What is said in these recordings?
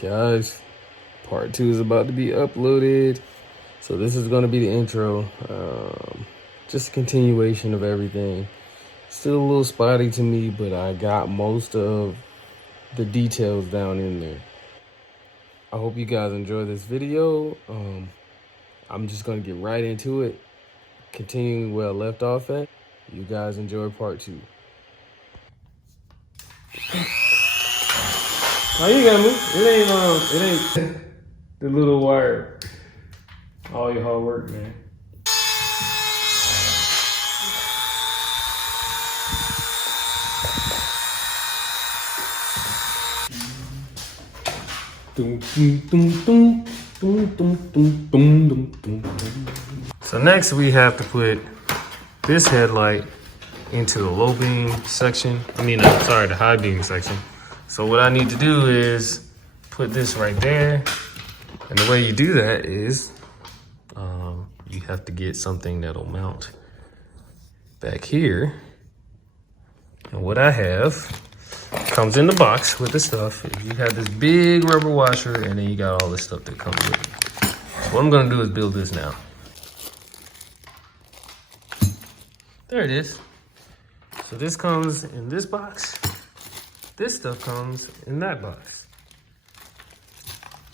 Guys, part 2 is about to be uploaded. So this is going to be the intro. Just a continuation of everything. Still a little spotty to me, but I got most of the details down in there. I hope you guys enjoy this video. I'm just going to get right into it. Continuing where I left off at. You guys enjoy part 2. Oh, you got me. It ain't the little wire. All your hard work, man. So next we have to put this headlight into the low beam section. The high beam section. So what I need to do is put this right there. And the way you do that is you have to get something that'll mount back here. And what I have comes in the box with the stuff. You have this big rubber washer, and then you got all this stuff that comes with it. So what I'm gonna do is build this now. There it is. So this comes in this box. This stuff comes in that box.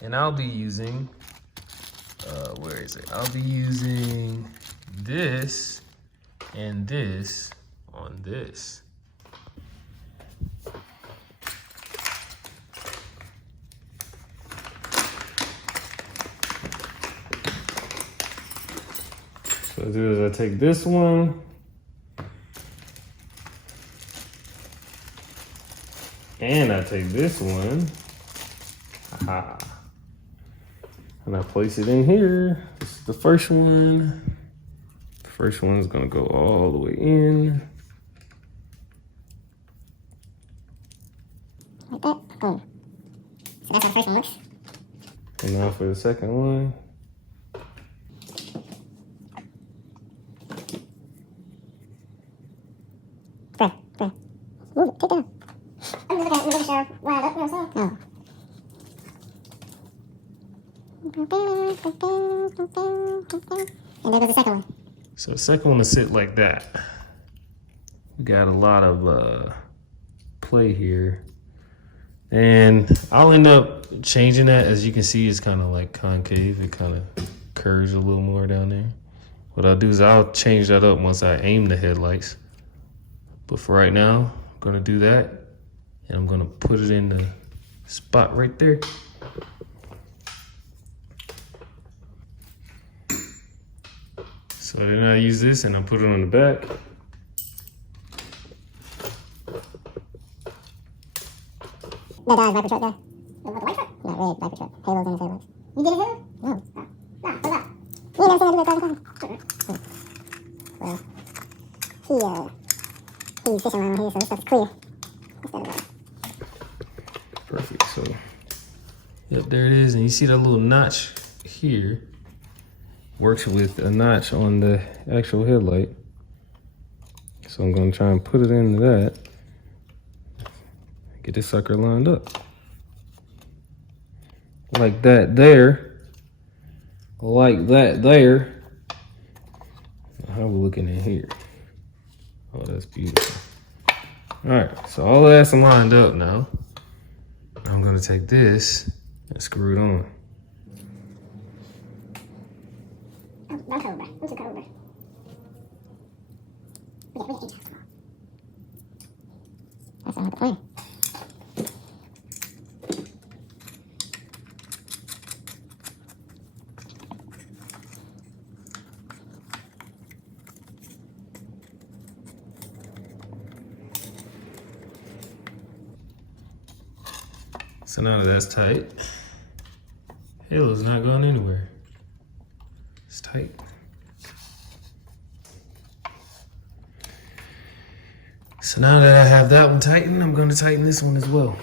And I'll be using, where is it? I'll be using this and this on this. So what I do is I take this one, and I take this one, and I place it in here. This is the first one. The first one is gonna go all the way in. Like that, boom. So that's how the first one looks. And now for the second one. Bruh. Move it, take it down. I'm gonna look at it, shower wound up, you know what I'm saying? And there goes the second one. So the second one will sit like that. We got a lot of play here. And I'll end up changing that. As you can see, it's kind of like concave. It kind of curves a little more down there. What I'll do is I'll change that up once I aim the headlights. But for right now, I'm gonna do that. And I'm gonna put it in the spot right there. So then I use this and I put it on the back. That guy's Viper truck guy. What, the white truck? Yeah, red Viper truck. Halos in his headlights. You did his headlights? No. Nah, what's that? You never seen that do that Well, he's fishing around here, so this stuff is clear. Perfect, so, yep, there it is. And you see that little notch here works with a notch on the actual headlight. So I'm gonna try and put it into that. Get this sucker lined up. Like that there. Like that there. How we looking in here? Oh, that's beautiful. All right, so all that's lined up now. I'm gonna take this and screw it on. Don't cover, bro. What's your cover, bro? We got 8 inches. That sounds like a plan. So now that that's tight, halo's not going anywhere. It's tight. So now that I have that one tightened, I'm going to tighten this one as well.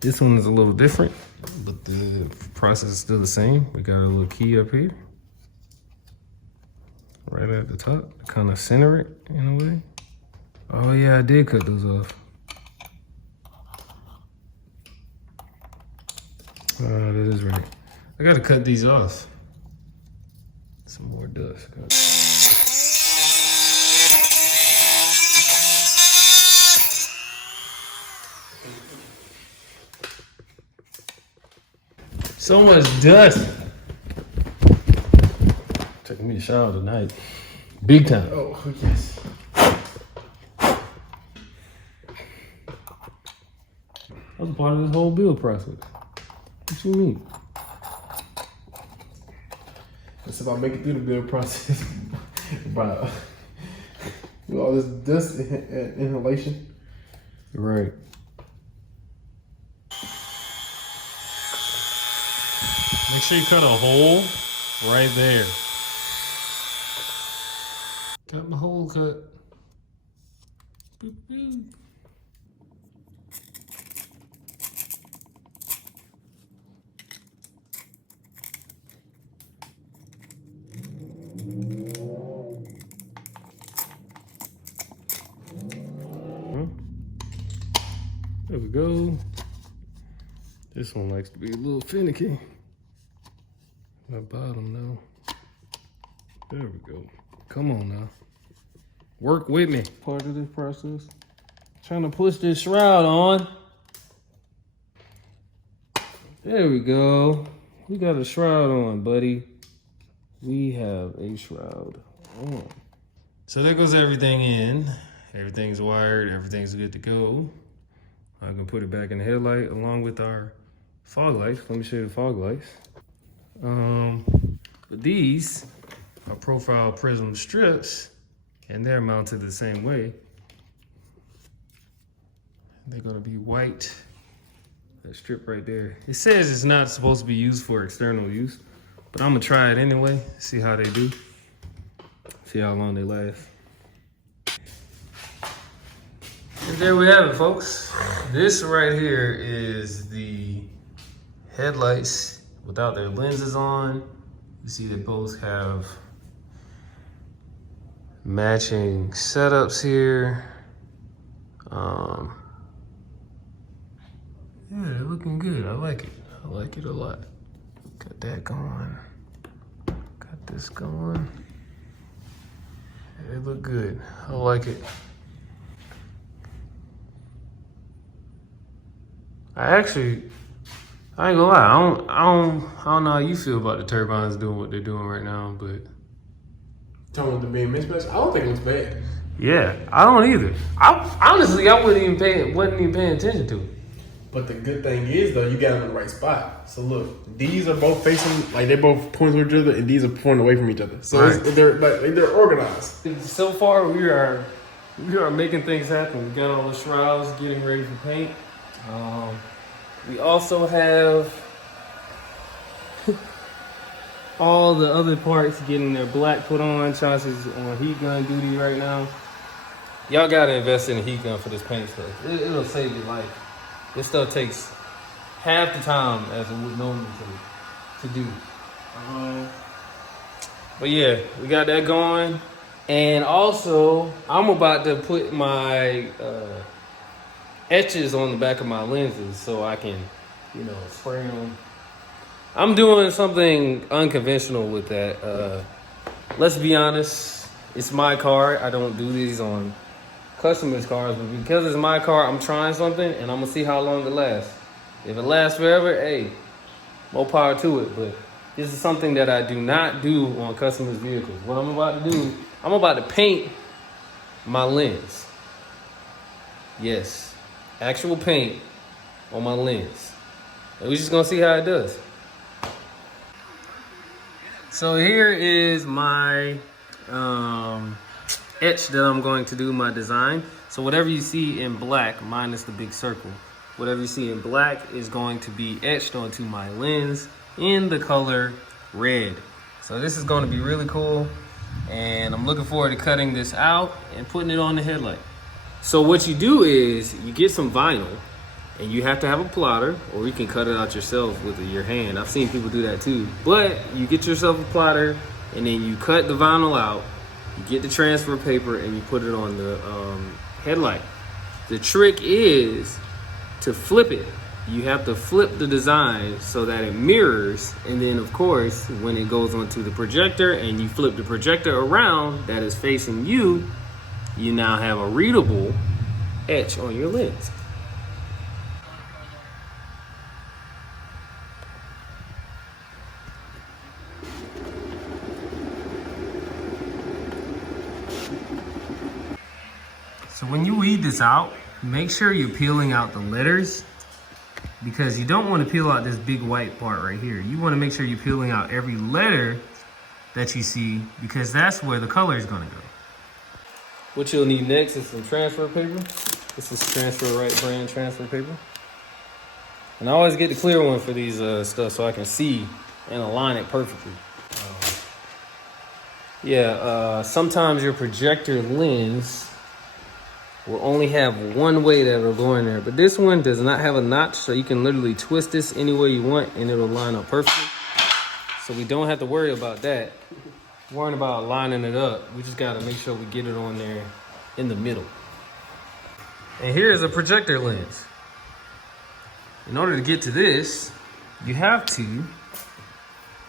This one is a little different, but the process is still the same. We got a little key up here. right at the top, kind of center it in a way. Oh yeah, I did cut those off. That is right. I gotta cut these off. Some more dust. So much dust. Taking me a shower tonight. Big time. Oh, yes. That was part of this whole build process. What you mean? It's about making through the build process. Bro, all this dust and inhalation. Right. Make sure you cut a hole right there. Got my hole cut. Boop, boop. There we go. This one likes to be a little finicky. My bottom now. There we go. Come on now. Work with me. Part of this process. Trying to push this shroud on. There we go. We got a shroud on, buddy. We have a shroud on. So there goes everything in. Everything's wired. Everything's good to go. I can put it back in the headlight along with our fog lights. Let me show you the fog lights. But these are profile prism strips, and they're mounted the same way. They're gonna be white. That strip right there. It says it's not supposed to be used for external use, but I'm gonna try it anyway, see how they do. See how long they last. And there we have it, folks. This right here is the headlights without their lenses on. You see they both have matching setups here. Yeah, they're looking good. I like it. I like it a lot. Got that going. Got this going. They look good. I like it. I ain't gonna lie, I don't know how you feel about the turbines doing what they're doing right now, but Talking about the being mismatched, I don't think it looks bad. yeah, I don't either. Honestly, I wasn't even paying attention to it. But the good thing is though, you got them in the right spot. So look, these are both facing, like they're both pointing to each other, and these are pointing away from each other. So Right. they're organized. So far, we are making things happen. We got all the shrouds getting ready for paint. We also have all the other parts getting their black put on. Chauncey's on heat gun duty right now. Y'all gotta invest in a heat gun for this paint stuff. It'll save your life. This stuff takes half the time as it would normally to do. But yeah, we got that going. And also, I'm about to put my etches on the back of my lenses so I can, spray them. I'm doing something unconventional with that. Let's be honest, it's my car. I don't do these on customers' cars, but because it's my car, I'm trying something and I'm gonna see how long it lasts. If it lasts forever, hey, more power to it. But this is something that I do not do on customers' vehicles. What I'm about to do, I'm about to paint my lens. Yes, actual paint on my lens. And we're just gonna see how it does. So here is my etch that I'm going to do my design. So whatever you see in black, minus the big circle, whatever you see in black is going to be etched onto my lens in the color red. So this is going to be really cool, and I'm looking forward to cutting this out and putting it on the headlight. So what you do is you get some vinyl, and you have to have a plotter, or you can cut it out yourself with your hand. I've seen people do that too. But you get yourself a plotter, and then you cut the vinyl out, You get the transfer paper and you put it on the headlight. The trick is to flip it. You have to flip the design so that it mirrors, and then of course when it goes onto the projector and you flip the projector around that is facing you, you now have a readable etch on your lens. So when you weed this out, make sure you're peeling out the letters, because you don't want to peel out this big white part right here. You want to make sure you're peeling out every letter that you see, because that's where the color is going to go. What you'll need next is some transfer paper. This is Transfer Right brand transfer paper. And I always get the clear one for these stuff so I can see and align it perfectly. Sometimes your projector lens will only have one way that it'll go in there, but this one does not have a notch, so you can literally twist this any way you want and it'll line up perfectly. So we don't have to worry about that. Worrying about lining it up, we just gotta make sure we get it on there in the middle. And here's a projector lens. In order to get to this, you have to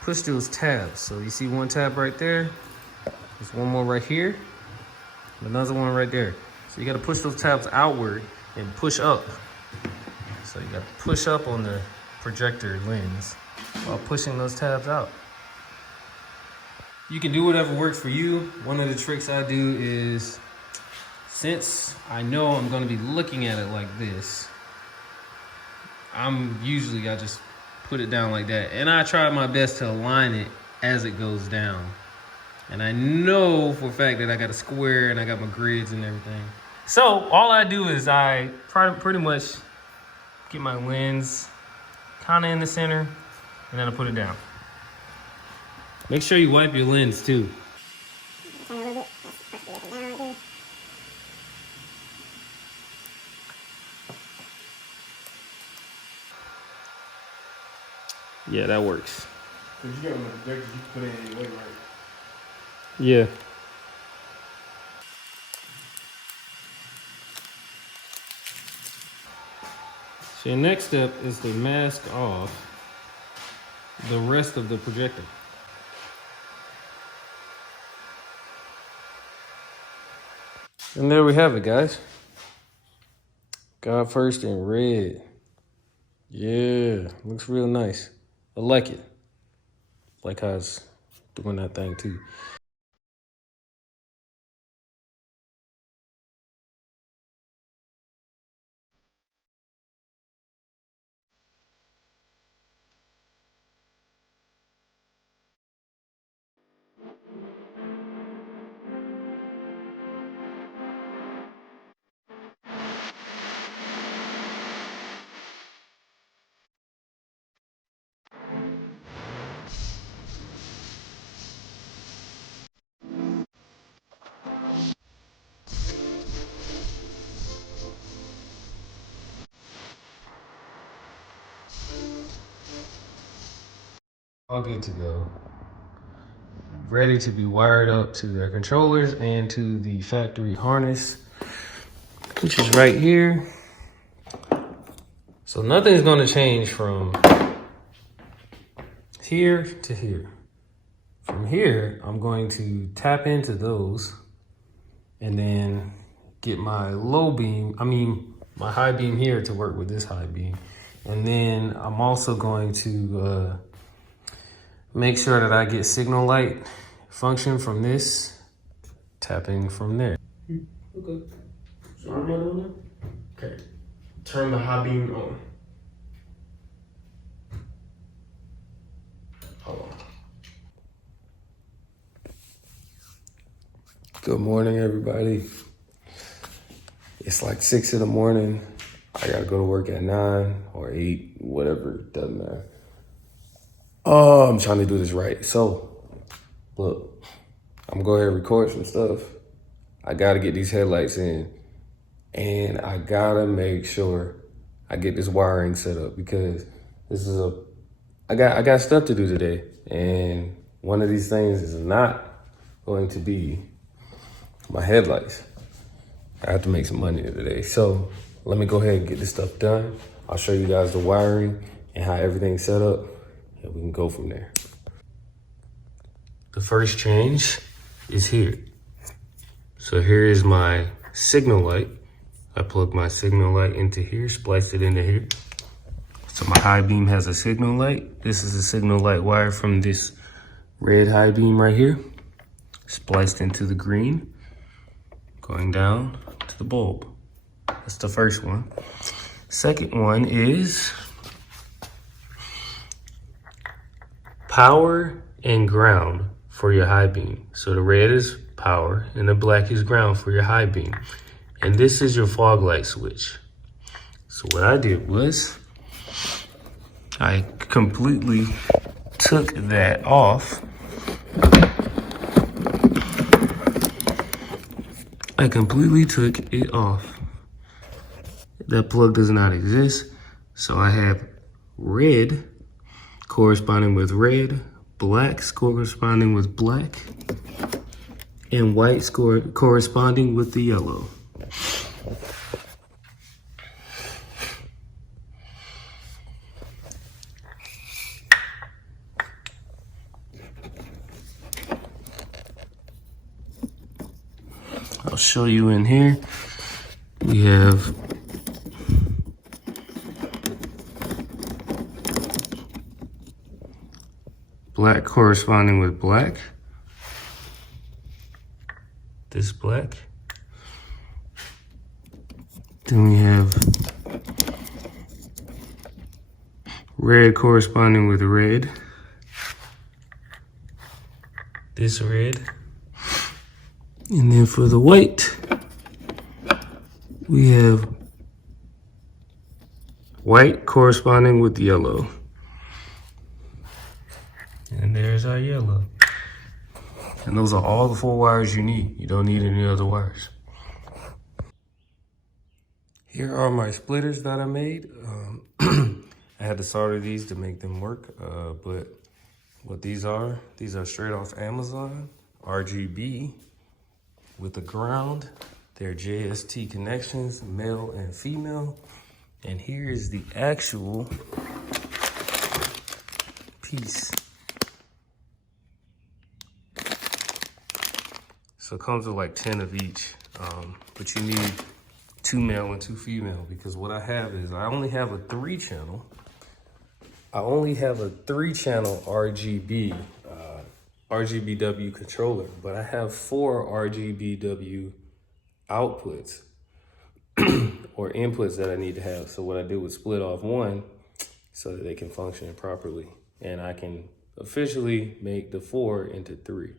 push those tabs. So you see one tab right there, there's one more right here, another one right there. So you gotta push those tabs outward and push up. So you gotta push up on the projector lens while pushing those tabs out. You can do whatever works for you. One of the tricks I do is, since I know I'm gonna be looking at it like this, I just put it down like that. And I try my best to align it as it goes down. And I know for a fact that I got a square and I got my grids and everything. So all I do is I try to pretty much get my lens kind of in the center, and then I put it down. Make sure you wipe your lens too. Turn a little bit. That's supposed to be looking down right there. Yeah, that works. Cause you got on the projectors, you can put it any way, right? Yeah. So your next step is to mask off the rest of the projector. And there we have it, guys. God first in red. Yeah, looks real nice. I like it. Like how it's doing that thing too. All good to go. Ready to be wired up to their controllers and to the factory harness, which is right here. So nothing's gonna change from here to here. From here, I'm going to tap into those and then get my low beam, my high beam here to work with this high beam. And then I'm also going to make sure that I get signal light function from this, tapping from there. Okay. So I'm not on there? Okay. Turn the high beam on. Hold on. Good morning, everybody. It's like 6 in the morning. I gotta go to work at 9 or 8, whatever, doesn't matter. Oh, I'm trying to do this right. So, look, I'm gonna go ahead and record some stuff. I gotta get these headlights in, and I gotta make sure I get this wiring set up, because this is I got stuff to do today, and one of these things is not going to be my headlights. I have to make some money today. So let me go ahead and get this stuff done. I'll show you guys the wiring and how everything's set up, and we can go from there. The first change is here. So here is my signal light. I plug my signal light into here, spliced it into here. So my high beam has a signal light. This is a signal light wire from this red high beam right here, spliced into the green, going down to the bulb. That's the first one. Second one is power and ground for your high beam. So the red is power and the black is ground for your high beam. And this is your fog light switch. So what I did was I completely took that off. I completely took it off. That plug does not exist. So I have red corresponding with red, blacks corresponding with black, and white corresponding with the yellow. I'll show you in here. We have black corresponding with black. This black. Then we have red corresponding with red. This red. And then for the white, we have white corresponding with yellow. And there's our yellow. And those are all the 4 wires you need. You don't need any other wires. Here are my splitters that I made. I had to solder these to make them work, but what these are straight off Amazon, RGB with the ground. They're JST connections, male and female. And here is the actual piece. So it comes with like 10 of each, but you need 2 male and 2 female, because what I have is I only have a 3-channel. I only have a 3-channel RGBW controller, but I have 4 RGBW outputs or inputs that I need to have. So what I did was split off one so that they can function properly, and I can officially make the 4 into 3.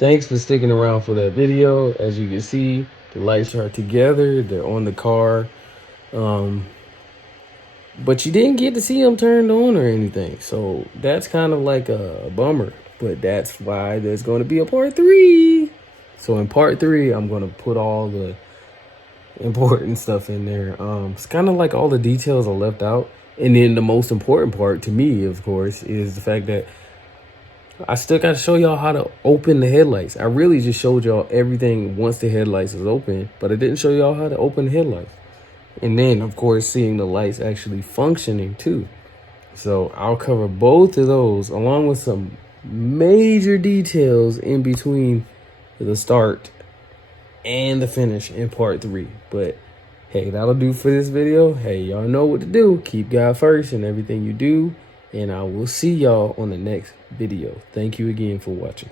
Thanks for sticking around for that video. As you can see, the lights are together. They're on the car. But you didn't get to see them turned on or anything. So that's kind of like a bummer. But that's why there's going to be a part 3. So in part 3, I'm going to put all the important stuff in there. It's kind of like all the details are left out. And then the most important part to me, of course, is the fact that I still got to show y'all how to open the headlights. I really just showed y'all everything once the headlights was open, but I didn't show y'all how to open the headlights. And then, of course, seeing the lights actually functioning too. So I'll cover both of those along with some major details in between the start and the finish in part 3. But hey, that'll do for this video. Hey, y'all know what to do. Keep God first in everything you do. And I will see y'all on the next video. Thank you again for watching.